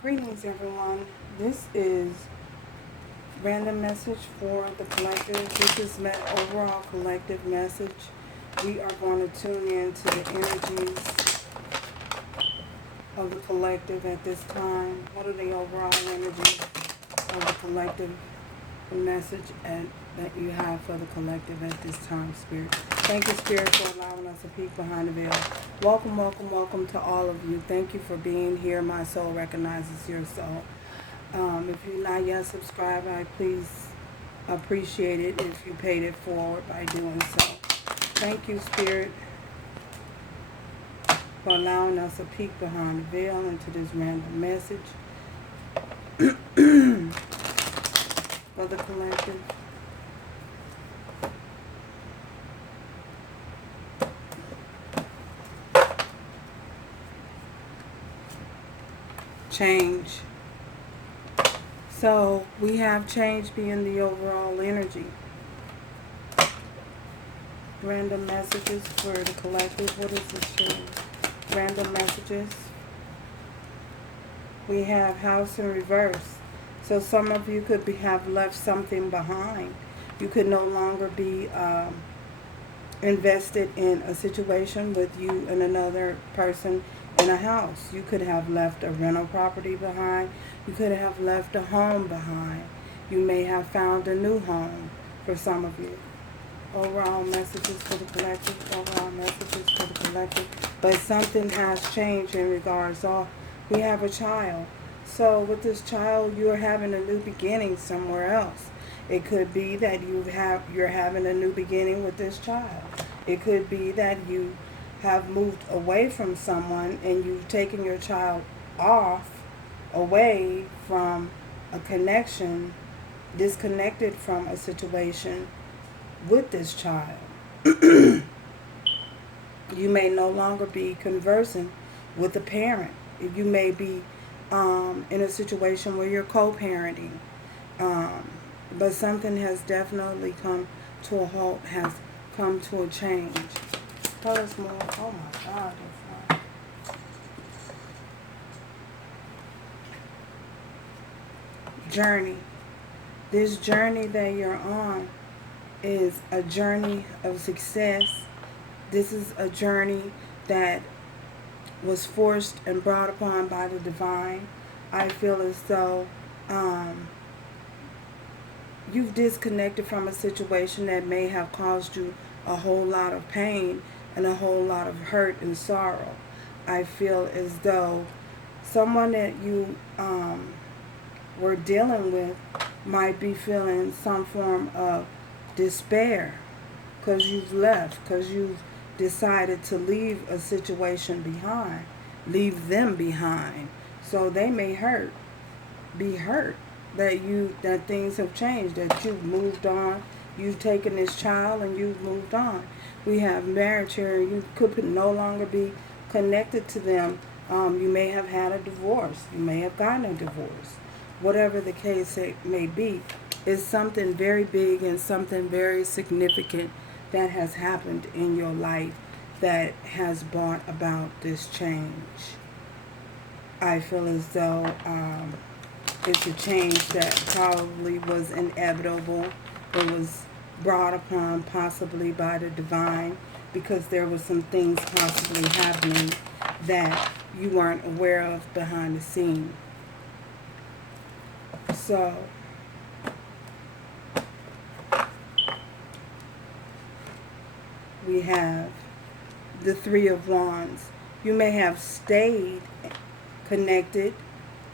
Greetings, everyone. This is random message for the collective. This is my overall collective message. We are going to tune in to the energies of the collective at this time. What are the overall energies of the collective message that you have for the collective at this time, Spirit? Thank you, Spirit, for allowing us to peek behind the veil. Welcome, welcome, welcome to all of you. Thank you for being here. My soul recognizes your soul. If you're not yet subscribed, I please appreciate it if you paid it forward by doing so. Thank you, Spirit, for allowing us to peek behind the veil into this random message for the collective. Change. So we have change being the overall energy. Random messages for the collective. What is this change? Random messages. We have house in reverse. So some of you could have left something behind. You could no longer be invested in a situation with you and another person in a house. You could have left a rental property behind. You could have left a home behind. You may have found a new home for some of you. Overall messages for the collective. Overall messages for the collective. But something has changed in regards of, we have a child. So with this child, you're having a new beginning somewhere else. It could be that you're having a new beginning with this child. It could be that you have moved away from someone and you've taken your child away from a connection, disconnected from a situation with this child. You may no longer be conversing with a parent. You may be in a situation where you're co-parenting. But something has definitely come to a halt, has come to a change. Tell us more. Oh my God. Journey. This journey that you're on is a journey of success. This is a journey that was forced and brought upon by the divine. I feel as though you've disconnected from a situation that may have caused you a whole lot of pain and a whole lot of hurt and sorrow. I feel as though someone that you were dealing with might be feeling some form of despair because you've left, because you've decided to leave a situation behind, leave them behind. So they may be hurt that things have changed, that you've moved on, you've taken this child and you've moved on. We have marriage here, you could no longer be connected to them. You may have had a divorce, you may have gotten a divorce. Whatever the case it may be, is something very big and something very significant that has happened in your life that has brought about this change. I feel as though it's a change that probably was inevitable. It was brought upon possibly by the divine because there were some things possibly happening that you weren't aware of behind the scene. So we have the Three of Wands. You may have stayed connected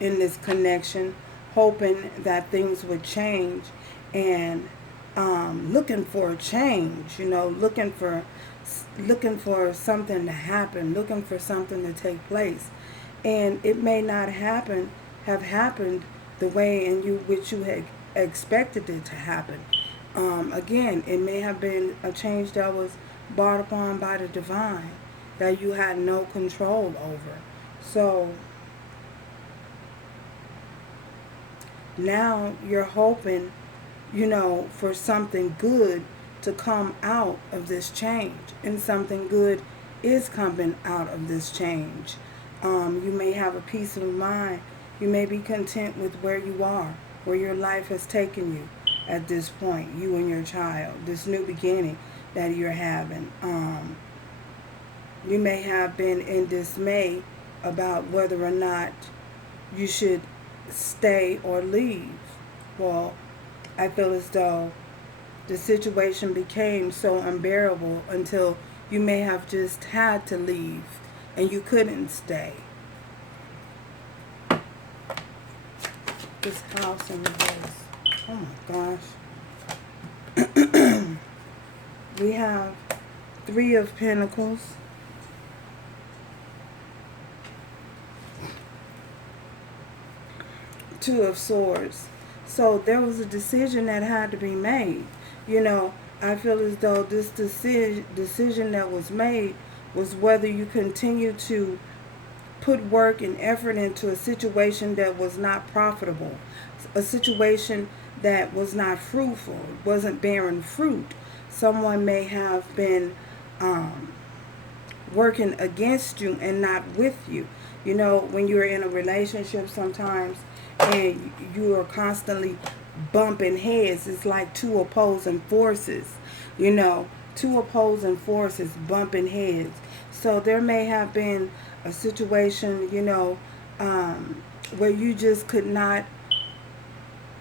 in this connection, hoping that things would change and looking for a change, looking for something to happen, looking for something to take place. And it may not have happened the way in which you had expected it to happen. Again, it may have been a change that was brought upon by the divine that you had no control over. So now you're hoping, for something good to come out of this change. And something good is coming out of this change. You may have a peace of mind You may be content with where you are, where your life has taken you at this point, you and your child, this new beginning that you're having. You may have been in dismay about whether or not you should stay or leave. Well, I feel as though the situation became so unbearable until you may have just had to leave and you couldn't stay. This house in reverse. Oh my gosh. We have 3 of Pentacles. Two of Swords. So there was a decision that had to be made. You know, I feel as though this decision that was made was whether you continue to put work and effort into a situation that was not profitable, a situation that was not fruitful, wasn't bearing fruit. Someone may have been working against you and not with you. You know, when you're in a relationship sometimes and you are constantly bumping heads, it's like 2 opposing forces, you know, 2 opposing forces bumping heads. So there may have been a situation, you know, where you just could not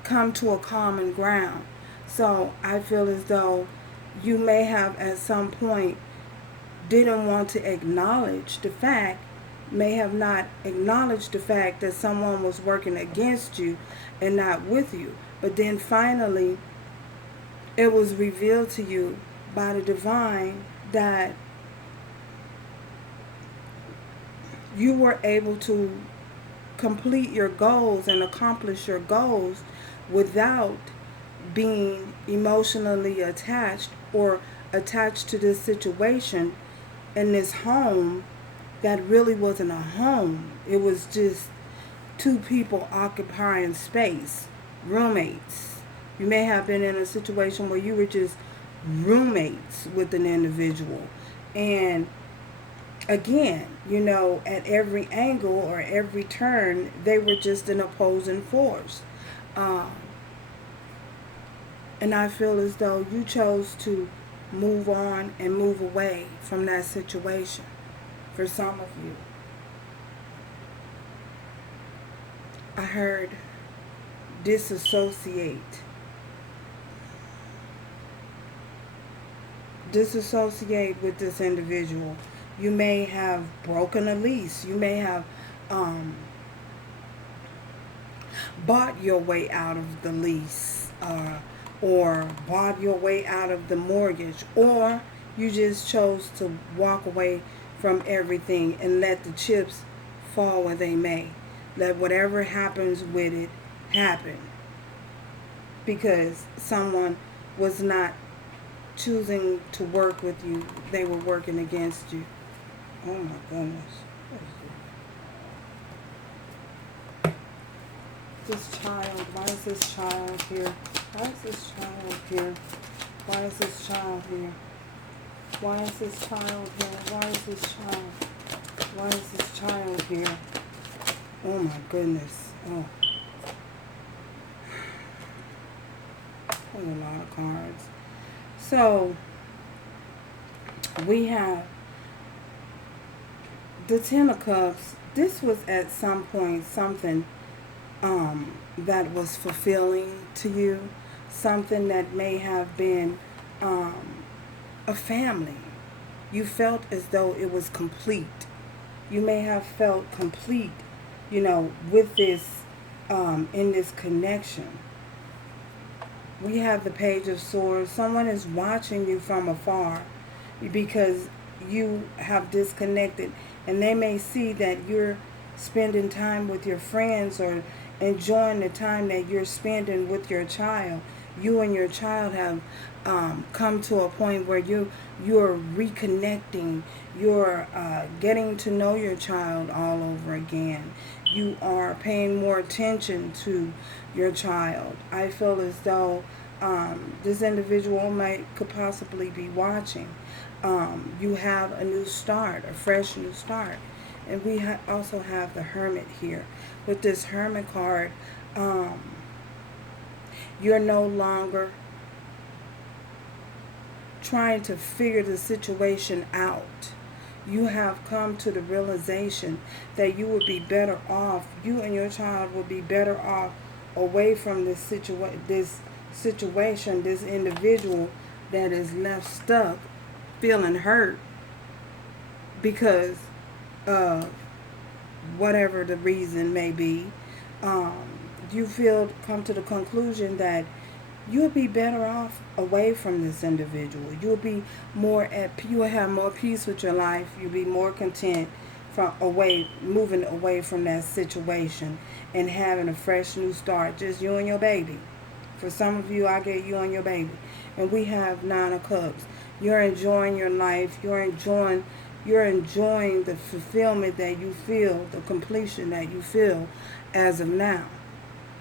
come to a common ground. So I feel as though you may have at some point didn't want to acknowledge the fact, may have not acknowledged the fact that someone was working against you and not with you. But then finally, it was revealed to you by the divine that you were able to complete your goals and accomplish your goals without being emotionally attached or attached to this situation in this home that really wasn't a home. It was just 2 people occupying space, roommates. You may have been in a situation where you were just roommates with an individual. And again, you know, at every angle or every turn, they were just an opposing force. And I feel as though you chose to move on and move away from that situation for some of you. I heard disassociate. Disassociate with this individual. You may have broken a lease. You may have bought your way out of the lease, or bought your way out of the mortgage, or you just chose to walk away from everything and let the chips fall where they may. Let whatever happens with it happen, because someone was not choosing to work with you. They were working against you. Oh my goodness. This child, why is this child here? Why is this child here? Why is this child here? Why is this child here? Why is this child? Why is this child here? Oh my goodness. Oh. There's a lot of cards. So, we have the 10 of Cups. This was at some point something that was fulfilling to you. Something that may have been a family. You felt as though it was complete. You may have felt complete, you know, with this, in this connection. We have the Page of Swords. Someone is watching you from afar because you have disconnected, and they may see that you're spending time with your friends or enjoying the time that you're spending with your child. You and your child have come to a point where you're reconnecting. You're getting to know your child all over again. You are paying more attention to your child. I feel as though this individual could possibly be watching. You have a new start, a fresh new start. And we also have the Hermit here. With this Hermit card, you're no longer trying to figure the situation out. You have come to the realization that you would be better off, you and your child would be better off away from this situation, this individual that is left stuck, feeling hurt because of whatever the reason may be. You come to the conclusion that you'll be better off away from this individual. You'll have more peace with your life. You'll be more content moving away from that situation and having a fresh new start. Just you and your baby. For some of you, I get you and your baby. And we have Nine of Cups. You're enjoying your life. You're enjoying the fulfillment that you feel, the completion that you feel as of now,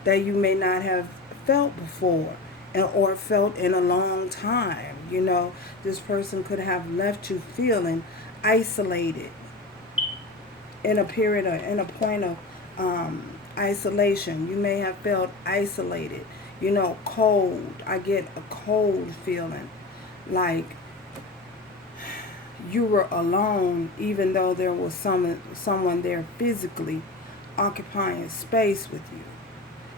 that you may not have felt before or felt in a long time. You know, this person could have left you feeling isolated in a point of isolation. You may have felt isolated, cold. I get a cold feeling, like you were alone, even though there was someone there physically occupying space with you.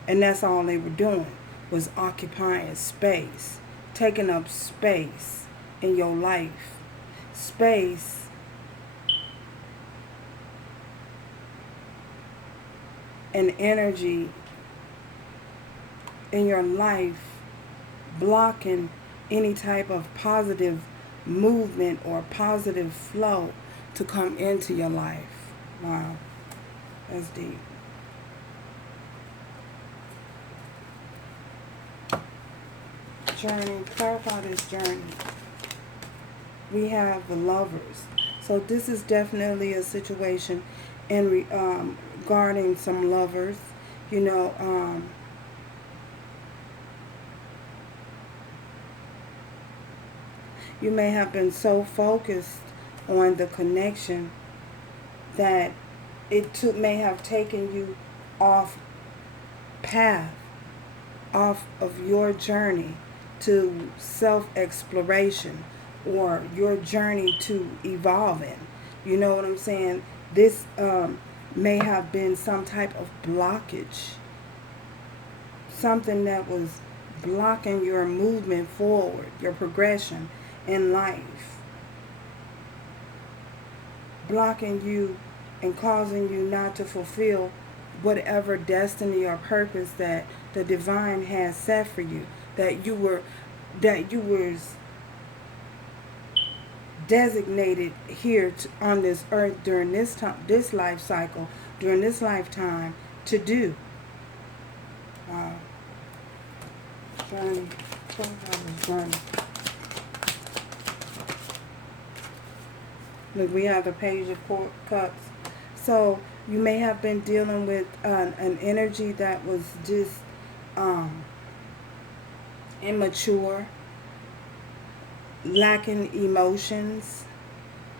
And that's all they were doing, was occupying space, taking up space in your life. Space and energy in your life, blocking any type of positive movement or positive flow to come into your life. Wow, that's deep. Journey, clarify this journey. We have the Lovers. So this is definitely a situation in regarding some lovers. You may have been so focused on the connection that it may have taken you off path, off of your journey to self-exploration or your journey to evolving. You know what I'm saying? This may have been some type of blockage, something that was blocking your movement forward, your progression in life, blocking you and causing you not to fulfill whatever destiny or purpose that the divine has set for you, that you were designated here on this earth during this life cycle, during this lifetime to do. Journey. Look, we have the Page of Cups. So you may have been dealing with an energy that was just immature, lacking emotions.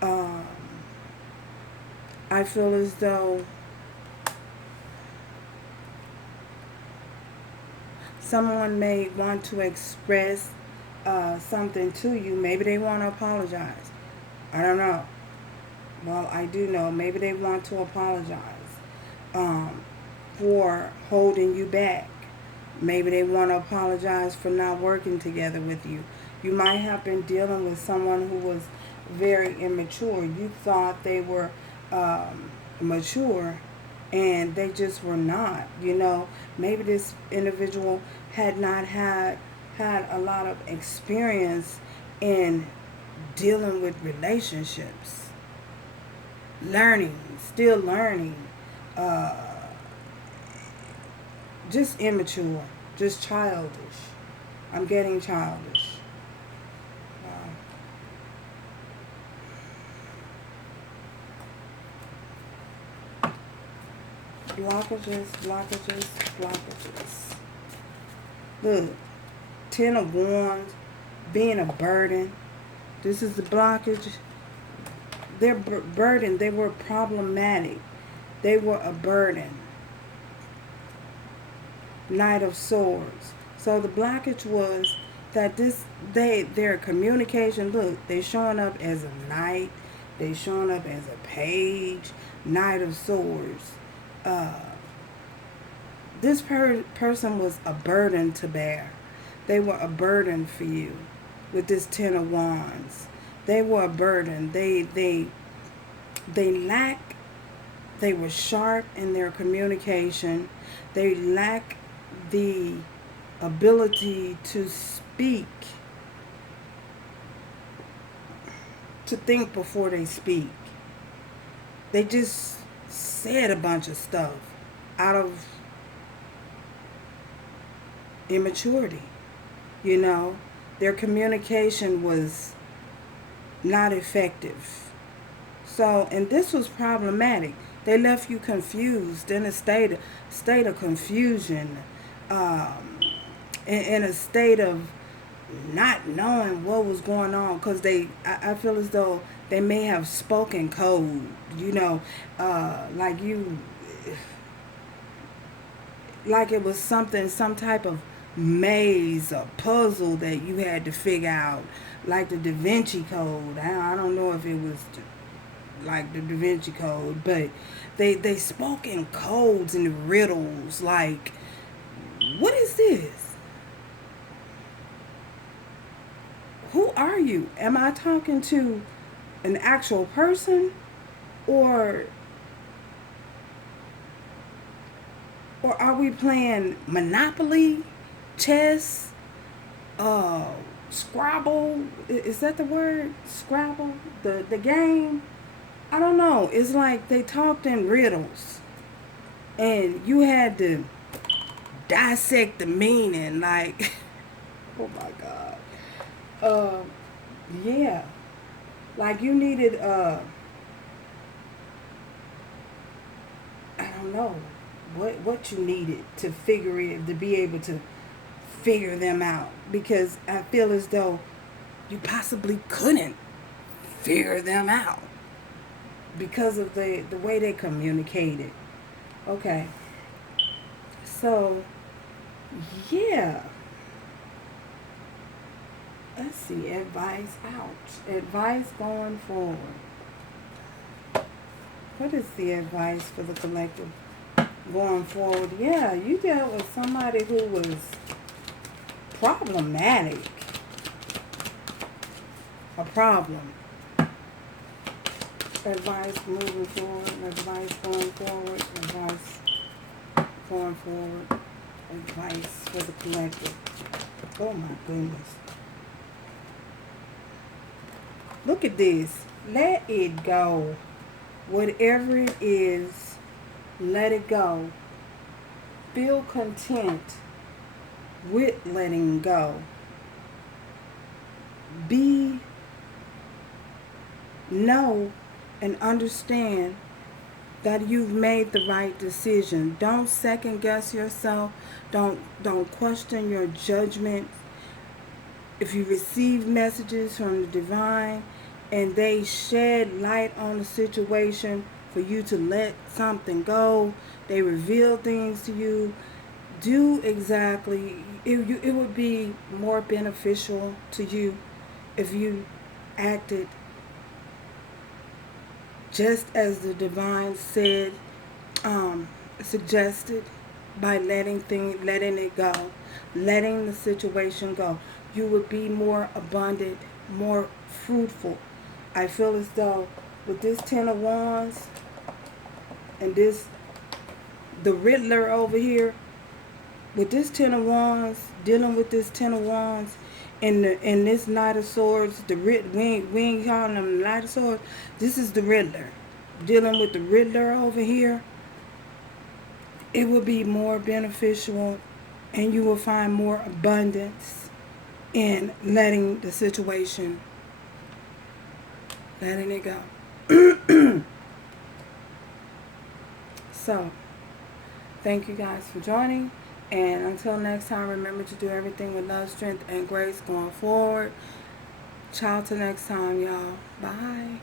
I feel as though someone may want to express something to you. Maybe they want to apologize. I don't know. Well, I do know. Maybe they want to apologize for holding you back. Maybe they want to apologize for not working together with you. You might have been dealing with someone who was very immature. You thought they were mature, and they just were not. Maybe this individual had not had a lot of experience in dealing with relationships. Still learning, just immature, just childish. I'm getting childish. Blockages. Look, 10 of Wands, being a burden. This is the blockage. They're burdened. They were problematic. They were a burden. Knight of Swords. So the blockage was that their communication, look, they showing up as a knight, they showing up as a page, Knight of Swords. This person was a burden to bear. They were a burden for you with this Ten of Wands. They were a burden. They were sharp in their communication. They lack the ability to speak, to think before they speak. They just said a bunch of stuff out of immaturity. You know, their communication was not effective. So, and this was problematic. They left you confused, in a state of confusion, in a state of not knowing what was going on, because I feel as though they may have spoken code, you know, like it was some type of maze or puzzle that you had to figure out, like the Da Vinci Code. I don't know if it was like the Da Vinci Code, but they spoke in codes and riddles. Like, what is this? Who are you? Am I talking to an actual person, or are we playing Monopoly, chess, Scrabble? Is that the word? Scrabble? The game? I don't know. It's like they talked in riddles, and you had to dissect the meaning. Like, oh my God. Yeah. Like you needed, I don't know what you needed to figure it, to be able to figure them out, because I feel as though you possibly couldn't figure them out because of the way they communicated. Okay. So, yeah. Let's see. Advice out. Advice going forward. What is the advice for the collective going forward? Yeah, you dealt with somebody who was problematic. A problem. Advice moving forward. Advice going forward. Advice going forward. Advice for the collective. Oh my goodness. Look at this. Let it go. Whatever it is, let it go. Feel content with letting go. Know and understand that you've made the right decision. Don't second guess yourself. Don't question your judgment. If you receive messages from the divine and they shed light on the situation for you to let something go, they reveal things to you, do exactly. It would be more beneficial to you if you acted just as the divine said, suggested, by letting it go, letting the situation go. You would be more abundant, more fruitful. I feel as though with this Ten of Wands and the Riddler over here, with this Ten of Wands, dealing with this Ten of Wands, and this Knight of Swords, we ain't calling them the Knight of Swords. This is the Riddler. Dealing with the Riddler over here, it will be more beneficial, and you will find more abundance in letting the situation, letting it go. So, thank you guys for joining. And until next time, remember to do everything with love, strength, and grace going forward. Ciao till next time, y'all. Bye.